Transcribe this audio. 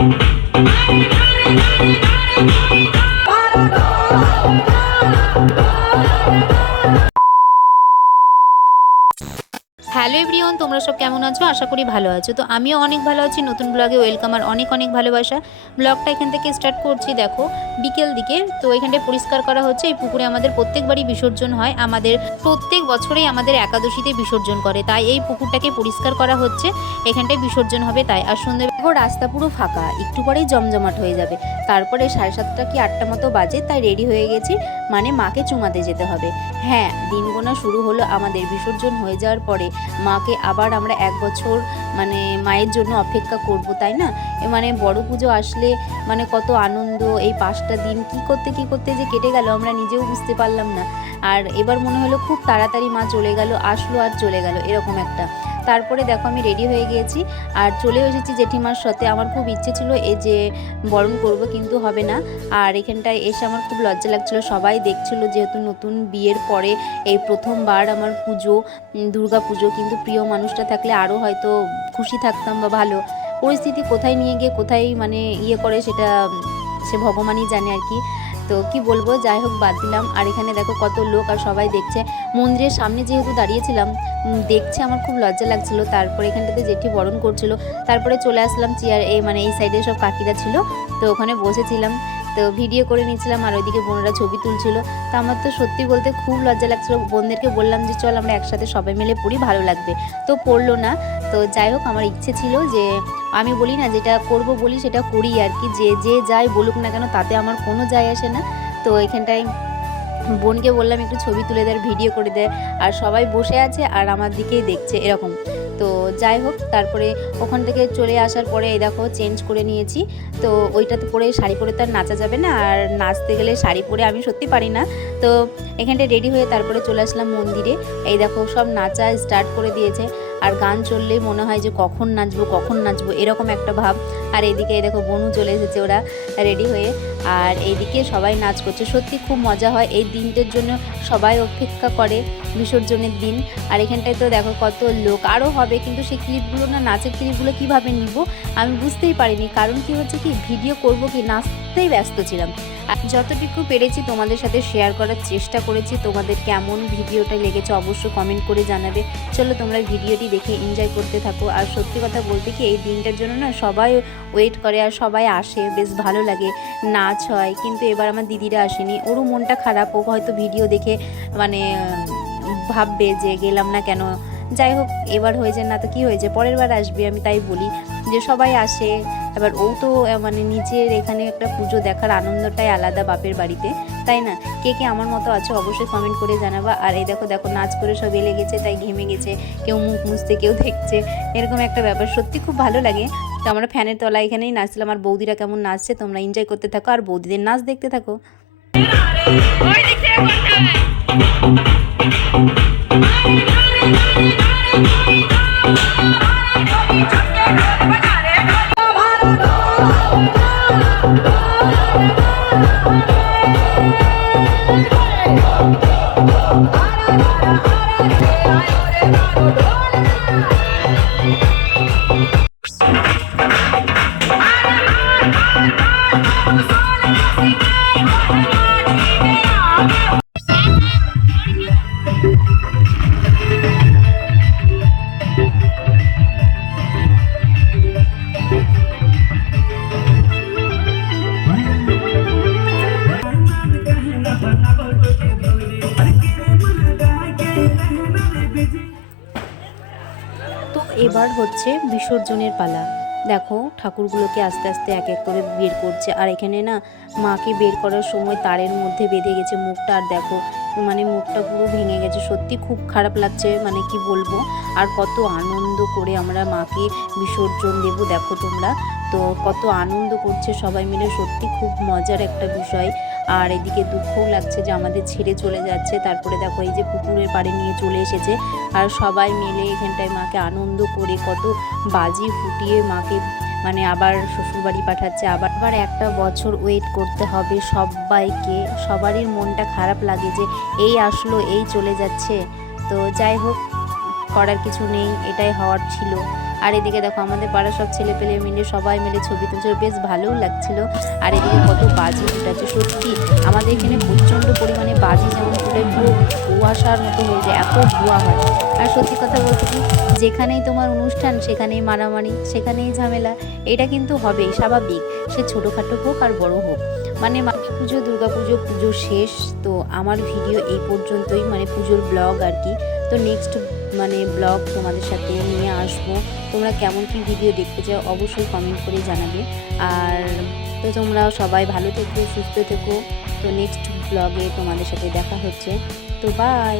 Thank you. Hello everyone, তোমরা সব কেমন আছো? আশা করি ভালো আছো। তো আমিও অনেক ভালো আছি নতুন ব্লগে ওয়েলকাম আর অনেক অনেক ভালোবাসা। ব্লগটা এখান থেকে স্টার্ট করছি, দেখো, বিকেল দিকে। তো এখানটায় পরিষ্কার করা হচ্ছে, এই পুকুরে আমাদের প্রত্যেকবারই বিসর্জন হয়। আমাদের প্রত্যেক বছরেই আমাদের একাদশীতে বিসর্জন করে। তাই এই পুকুরটাকে পরিষ্কার করা হচ্ছে, এখানটায় বিসর্জন হবে তাই। আর সন্ধ্যে দেখো, রাস্তা পুরো ফাঁকা। একটু পরেই জমজমাট হয়ে যাবে। তারপরে সাড়ে সাতটা কি আটটা মতো বাজে, তাই রেডি হয়ে গেছি। মানে মাকে চুমাতে যেতে হবে। হ্যাঁ দিন গোনা শুরু হলো আমাদের বিসর্জন হয়ে যাওয়ার পরে। মাকে আবার আমরা এক বছর মানে মায়ের জন্য অপেক্ষা করব, তাই না? মানে বড় পুজো আসলে মানে কত আনন্দ, এই পাঁচটা দিন কি করতে কি করতে যে কেটে গেল আমরা নিজেও বুঝতে পারলাম না। আর এবার মনে হলো খুব তাড়াতাড়ি মা চলে গেল, আসলো আর চলে গেল, এরকম একটা। তারপরে দেখো আমি রেডি হয়ে গিয়েছি। আর চলেও এসেছি জেঠিমার সাথে। আমার খুব ইচ্ছে ছিল এই যে বরণ করব, কিন্তু হবে না। আর এখানটায় এসে আমার খুব লজ্জা লাগছিল। সবাই দেখছিল যেহেতু নতুন বিয়ের পরে এই প্রথমবার আমার পুজো দুর্গা পুজো। কিন্তু প্রিয় মানুষটা থাকলে আরও হয়তো খুশি থাকতাম বা ভালো। পরিস্থিতি কোথায় নিয়ে গিয়ে কোথায় মানে ইয়ে করে সেটা সে ভগবানই জানে আর কি। তো কি বলব, যাই হোক বাদ দিলাম। আর এখানে দেখো কত লোক আর সবাই দেখছে। মন্দিরের সামনে যেহেতু দাঁড়িয়েছিলাম দেখছে আমার খুব লজ্জা লাগছিল। তারপরে এখানটাতে জেঠি বরণ করছিল। তারপরে চলে আসলাম চেয়ার এই মানে এই সাইডে সব কাকিরা ছিল। তো ওখানে বসেছিলাম। তো ভিডিও করে নিয়েছিলাম আর ওইদিকে বোনেরা ছবি তুলছিল। তো আমার তো সত্যি বলতে খুব লজ্জা লাগছিল। বোনদেরকে বললাম যে, চল আমরা একসাথে সবাই মিলে পড়ি, ভালো লাগবে। তো পড়ল না। তো যাই হোক, আমার ইচ্ছে ছিল যে, আমি বলি না যেটা করব বলি সেটা করি আর কি। যে যে যাই বলুক না কেন, তাতে আমার কোনো যায় আসে না। তো এখানটায় বোনকে বললাম, একটু ছবি তুলে দেয় ভিডিও করে দেয় আর সবাই বসে আছে আর আমার দিকেই দেখছে, এরকম। তো যাই হোক, তারপরে ওখান থেকে চলে আসার পরে এই দেখো চেঞ্জ করে নিয়েছি। তো ওইটাতে পরে শাড়ি পরে তো আর নাচা যাবে না, আর নাচতে গেলে শাড়ি পরে আমি সত্যি পারি না। তো এখানটায় রেডি হয়ে তারপরে চলে আসলাম মন্দিরে। এই দেখো সব নাচা স্টার্ট করে দিয়েছে। আর গান চললেই মনে হয় যে কখন নাচবো কখন নাচবো, এরকম একটা ভাব। আর এইদিকে এই দেখো বনু চলে এসেছে ওরা রেডি হয়ে। আর এইদিকে সবাই নাচ করছে। সত্যি খুব মজা হয়। এই দিনটার জন্য সবাই অপেক্ষা করে বিসর্জনের দিন। আর এখানটায় তো দেখো কত লোক। আরও হবে, কিন্তু সেই ক্লিপগুলো না, নাচের ক্লিপগুলো কীভাবে নিব আমি বুঝতেই পারিনি। কারণ কি হচ্ছে কি, ভিডিও করব কি নাচতেই ব্যস্ত ছিলাম। যতটুকু পেরেছি তোমাদের সাথে শেয়ার করার চেষ্টা করেছি, তোমাদের কেমন ভিডিওটা লেগেছে অবশ্যই কমেন্ট করে জানাবে। চলো তোমরা ভিডিওটি দেখে এনজয় করতে থাকো। আর সত্যি কথা বলতে কি, এই দিনটার জন্য না সবাই ওয়েট করে আর সবাই আসে, বেশ ভালো লাগে। নাচ হয়, কিন্তু এবার আমার দিদিরা আসেনি। ওরও মনটা খারাপ, ও হয়তো ভিডিও দেখে মানে ভাববে যে গেলাম না কেন? যাই হোক, এবার হয়েছে না তো কি হয়েছে পরের বার আসবে, আমি তাই বলি যে সবাই আসে। এবার ও তো মানে নিজের এখানে একটা পুজো দেখার আনন্দটাই আলাদা বাপের বাড়িতে, তাই না? কে কে আমার মতো আছে অবশ্যই কমেন্ট করে জানাবা। আর এই দেখো দেখো, নাচ করে সব এলে গেছে, তাই ঘেমে গেছে, কেউ মুখ মুছতে, কেউ দেখছে। এরকম একটা ব্যাপার, সত্যি খুব ভালো লাগে। তো আমরা ফ্যানের তলা এখানেই নাচছিলাম, আর বৌদিরা কেমন নাচছে, তোমরা এনজয় করতে থাকো, আর বৌদিদের নাচ দেখতে থাকো। তো এবার হচ্ছে বিসর্জনের পালা। দেখো, ঠাকুরগুলোকে আস্তে আস্তে এক এক করে বের করছে। আর এখানে না, মাকে বের করার সময় তারের মধ্যে বেঁধে গেছে মুখটা। আর দেখো মানে মুখটা পুরো ভেঙে গেছে। সত্যি খুব খারাপ লাগছে মানে কি বলব? আর কত আনন্দ করে আমরা মাকে বিসর্জন দেব, দেখো তোমরা। তো কত আনন্দ করছে সবাই মিলে। সত্যি খুব মজার একটা বিষয়। আর এদিকে দুঃখও লাগছে যে আমাদের ছেড়ে চলে যাচ্ছে। তারপরে দেখো এই যে পুকুরের পাড়ে নিয়ে চলে এসেছে। আর সবাই মিলে এখানটায় মাকে আনন্দ করে কত বাজি ফুটিয়ে মাকে মানে আবার শ্বশুরবাড়ি পাঠাচ্ছে, আবার আবার একটা বছর ওয়েট করতে হবে সবাইকে সবারই মনটা খারাপ লাগে যে এই আসলো, এই চলে যাচ্ছে। তো যাই হোক, করার কিছু নেই, এটাই হওয়ার ছিল। আর এদিকে দেখো, আমাদের পাড়ার সব ছেলে পেলে মিলে সবাই মিলে ছবি তুলছে, বেশ ভালোও লাগছিল। আর এদিকে কত বাজি ফুটাচ্ছে, সত্যি। আমাদের এখানে প্রচণ্ড পরিমাণে বাজি যেমন কুয়াশার মতো হয়ে যায়, এত ধোয়া হয়। আর সত্যি কথা বলতে কি, যেখানেই তোমার অনুষ্ঠান, সেখানেই মারামারি, সেখানেই ঝামেলা, এটা কিন্তু হবেই, স্বাভাবিক। সে ছোটোখাটো হোক আর বড় হোক। মানে মাঘী পুজো দুর্গা পুজো পুজো শেষ, তো আমার ভিডিও এই পর্যন্তই মানে পুজোর ব্লগ আর কি। তো নেক্সট মানে ব্লগ তোমাদের সাথে নিয়ে আসব। তোমরা কেমন কি ভিডিও দেখতে চাও, অবশ্যই কমেন্ট করে জানাবে। আর তো তোমরা সবাই ভালো থেকো, সুস্থ থেকো। তো নেক্সট ব্লগে তোমাদের সাথে দেখা হচ্ছে। তো বাই